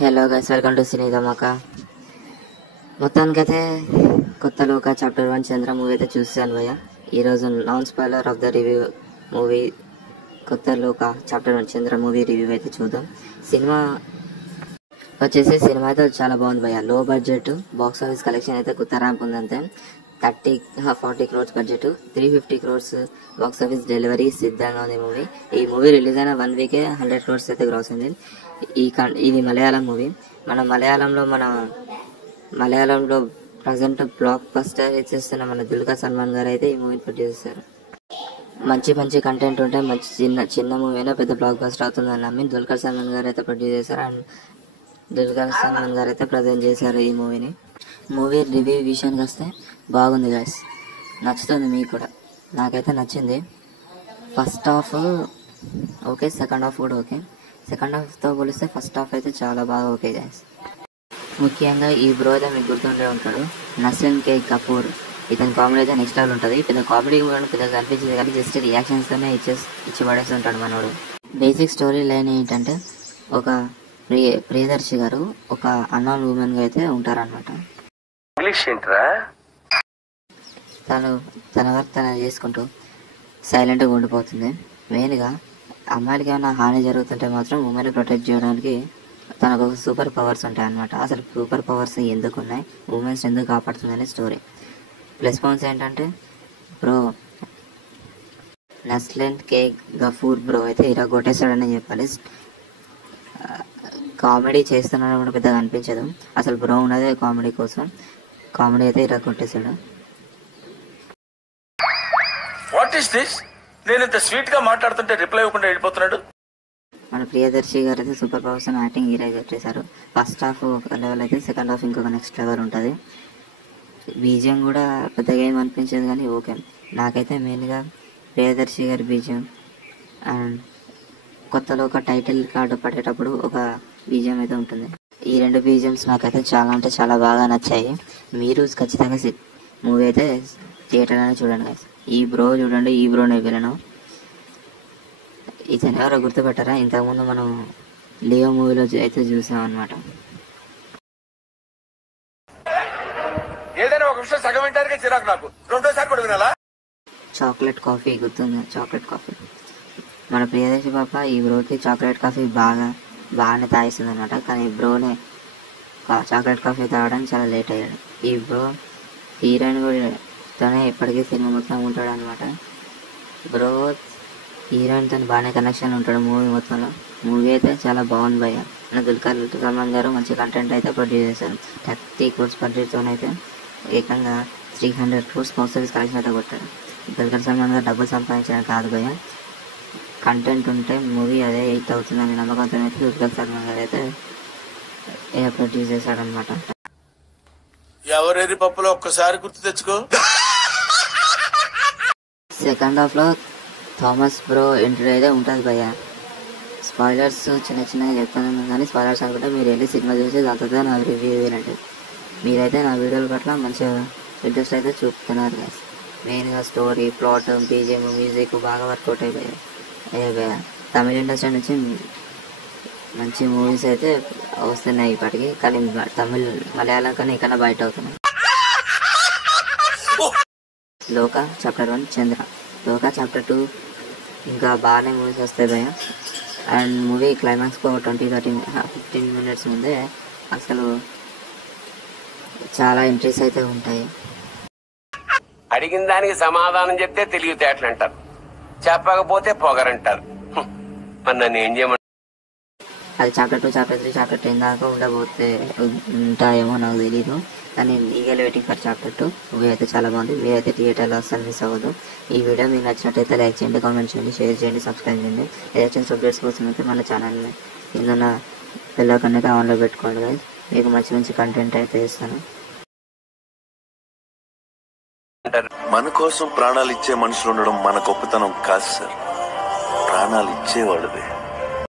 Hello guys, welcome to cine Dhamaka. మొత్తానికైతే కొత్త లోక చాప్టర్ 1 చంద్ర మూవీ అయితే చూసాను భయ్య. ఈరోజు non spoiler of the review movie కొత్త లోక చాప్టర్ 1 చంద్ర మూవీ రివ్యూ అయితే చూద్దాం. సినిమా అయితే చాలా బాగుంది భయ్య. లో బడ్జెట్, బాక్స్ ఆఫీస్ కలెక్షన్ అయితే కొత్త ర్యాంప్ ఉందంతే. 40 crores budget, 350 crores box office delivery సిద్ధంగా ఉంది మూవీ. ఈ మూవీ రిలీజ్ అయిన 1 వీకే 100 crores అయితే గ్రాస్ అయింది. ఇది మలయాళం మూవీ. మలయాళంలో ప్రజెంట్ బ్లాక్ బస్టర్ ఇచ్చేస్తున్న మన దుల్కర్ సల్మాన్ గారు అయితే ఈ మూవీని ప్రొడ్యూస్ చేశారు. మంచి కంటెంట్ ఉంటే మంచి చిన్న మూవీ అయినా పెద్ద బ్లాక్ బస్టర్ అవుతుందని నమ్మి దుల్కర్ సల్మాన్ గారు అయితే ప్రొడ్యూస్ చేశారు. అండ్ దుల్కర్ సల్మాన్ గారు అయితే ప్రజెంట్ చేశారు ఈ మూవీని. మూవీ రివ్యూ విషయానికి వస్తే బాగుంది గైస్, నచ్చుతుంది మీకు కూడా. నాకైతే నచ్చింది. First half okay, second half కూడా ఓకే. సెకండ్ హాఫ్తో పోలిస్తే ఫస్ట్ హాఫ్ అయితే చాలా బాగా ఓకే గైస్. ముఖ్యంగా ఈ బ్రో అయితే మీకు గుర్తుండే ఉంటాడు, నస్రీన్ కే కపూర్. ఇతని కామెడీ అయితే నెక్స్ట్ లెవెల్ ఉంటుంది. పెద్ద కామెడీ కూడా పెద్దగా అనిపించింది కానీ జస్ట్ రియాక్షన్స్తోనే ఇచ్చి పడేసి ఉంటాడు మనోడు. బేసిక్ స్టోరీ లైన్ ఏంటంటే, ఒక ప్రియదర్శి గారు ఒక అన్నోన్ ఉమెన్గా అయితే ఉంటారనమాట. తన వర్క్ తన చేసుకుంటూ సైలెంట్గా ఉండిపోతుంది. మెయిన్గా అమ్మాయిలకి ఏమైనా హాని జరుగుతుంటే మాత్రం ఉమెన్ ప్రొటెక్ట్ చేయడానికి తనకు ఒక సూపర్ పవర్స్ ఉంటాయి అన్నమాట. అసలు సూపర్ పవర్స్ ఎందుకు ఉన్నాయి, ఉమెన్స్ ఎందుకు కాపాడుతుందనే స్టోరీ. ప్లస్ పాయింట్స్ ఏంటంటే, బ్రో నస్రీన్ కే కపూర్ బ్రో అయితే ఇలా కొట్టేస్తాడని చెప్పాలి. కామెడీ చేస్తున్నాడు కూడా పెద్దగా అనిపించదు. అసలు బ్రో ఉన్నదే కామెడీ కోసం. కామెడీ అయితే ఇలా కొట్టేశాడు. What is this? నేను ఇంత స్వీట్ గా మాట్లాడుతుంటే రిప్లై ఇవ్వకుండా వెళ్ళిపోతున్నాడు. మన ప్రియదర్శి గారు అయితే సూపర్ పవర్స్ యాక్టింగ్ హీరోగా చేశారు. ఫస్ట్ హాఫ్ ఒక లెవెల్ అయితే సెకండ్ హాఫ్ ఇంకొక నెక్స్ట్ లెవెల్ ఉంటుంది. బీజియం కూడా పెద్దగా ఏం అనిపించేది కానీ ఓకే. నాకైతే మెయిన్గా ప్రియదర్శి గారి బీజియం అండ్ కొత్తలో ఒక టైటిల్ కార్డు పడేటప్పుడు ఒక బీజియం అయితే ఉంటుంది. ఈ రెండు బీజియమ్స్ నాకైతే చాలా అంటే చాలా బాగా నచ్చాయి. మీరు ఖచ్చితంగా మూవీ అయితే థియేటర్లోనే చూడండి guys. ఈ బ్రో చూడండి, ఈ బ్రోనే విలను. ఇతను ఎవరో గుర్తుపెట్టారా? ఇంతకుముందు మనం లియో మూవీలో అయితే చూసాం అనమాట. చాక్లెట్ కాఫీ గుర్తుంది? చాక్లెట్ కాఫీ మన ప్రియదర్శి పాప ఈ బ్రోకి చాక్లెట్ కాఫీ బాగానే తాగిస్తుంది అనమాట. కానీ ఈ బ్రోనే చాక్లెట్ కాఫీ తాగడానికి చాలా లేట్ అయ్యాడు. ఈ బ్రో హీరోయిన్ కూడా తనే ఎప్పటికీ సినిమా మొత్తం ఉంటాడు అనమాట. బ్రో హీరోయిన్ తను బాగానే కనెక్షన్ ఉంటాడు మూవీ మొత్తంలో. మూవీ అయితే చాలా బాగుంది భయ్య. దుల్కర్ సల్మాన్ గారు మంచి కంటెంట్ అయితే ప్రొడ్యూస్ చేశారు. 30 crores బడ్జెట్తోనైతే ఏకంగా 300 crores బాక్స్ ఆఫీస్ కలెక్షన్ అయితే కొట్టాడు. దుల్కర్ సల్మాన్ గారు డబ్బులు సంపాదించడం కాదు భయ్య, కంటెంట్ ఉంటే మూవీ అదే హిట్ అవుతుందని నమ్మకంతో అయితే దుల్కర్ సల్మాన్ గారు అయితే ప్రొడ్యూస్ చేశాడనమాట. ఎవరెరి పప్పులో ఒక్కసారి గుర్తు తెచ్చుకో. సెకండ్ హాఫ్ లో థామస్ బ్రో ఎంట్రీ అయితే ఉంటుంది భయ్య. స్పాయిలర్స్ చిన్నగా చెప్తాను కానీ స్పాయిలర్స్ అనుకుంటే మీరు వెళ్ళి సినిమా చూసి దాని తర్వాత నా రివ్యూ వినండి. మీరైతే నా వీడియోల పట్ల మంచిగా ఇంట్రెస్ట్ అయితే చూపుతున్నారు కదా. మెయిన్గా స్టోరీ, ప్లాట్, బీజిఎం, మ్యూజిక్ బాగా వర్కౌట్ అయిపోయాయి. తమిళ ఇండస్ట్రీ నుంచి మంచి మూవీస్ అయితే వస్తున్నాయి ఇప్పటికి. కానీ మలయాళం కన్నా ఇక్కడ బయట అవుతున్నాయి. లోక చాప్టర్ 1 చంద్ర, లోక చాప్టర్ 2 ఇంకా బాగానే మూవీస్ వస్తాయి భయ. అండ్ మూవీ క్లైమాక్స్కి 15 minutes ముందే అసలు చాలా ఎంట్రీస్ అయితే ఉంటాయి. అడిగిన దానికి సమాధానం చెప్తే తెలివితేటలు అంటారు, చెప్పకపోతే పొగరంటారు. మరి నన్ను ఏం చేయమంటారు? అది చాప్టర్ 2, చాప్టర్ 3, చాప్టర్ 10 దాకా ఉంటాయేమో నాకు తెలీదు. కానీ eagle waiting for chapter 2. Movie అయితే చాలా బాగుంది. మీరైతే థియేటర్లో అస్సలు మిస్ అవ్వదు. ఈ వీడియో మీకు నచ్చినట్టయితే లైక్ చేయండి, కామెంట్ చేయండి, షేర్ చేయండి, సబ్స్క్రైబ్ చేయండి. ఎలక్షన్స్ అప్డేట్స్ కోసం అయితే మన ఛానల్ని కింద బెల్ ఐకాన్ అయితే ఆన్లో పెట్టుకోండి guys. మీకు మంచి కంటెంట్ అయితే ఇస్తాను. మన కోసం ప్రాణాలు ఇచ్చే మనుషులు ఉండడం మన గొప్పతనం కాదు సార్, ప్రాణాలు ఇచ్చేవాళ్ళదే.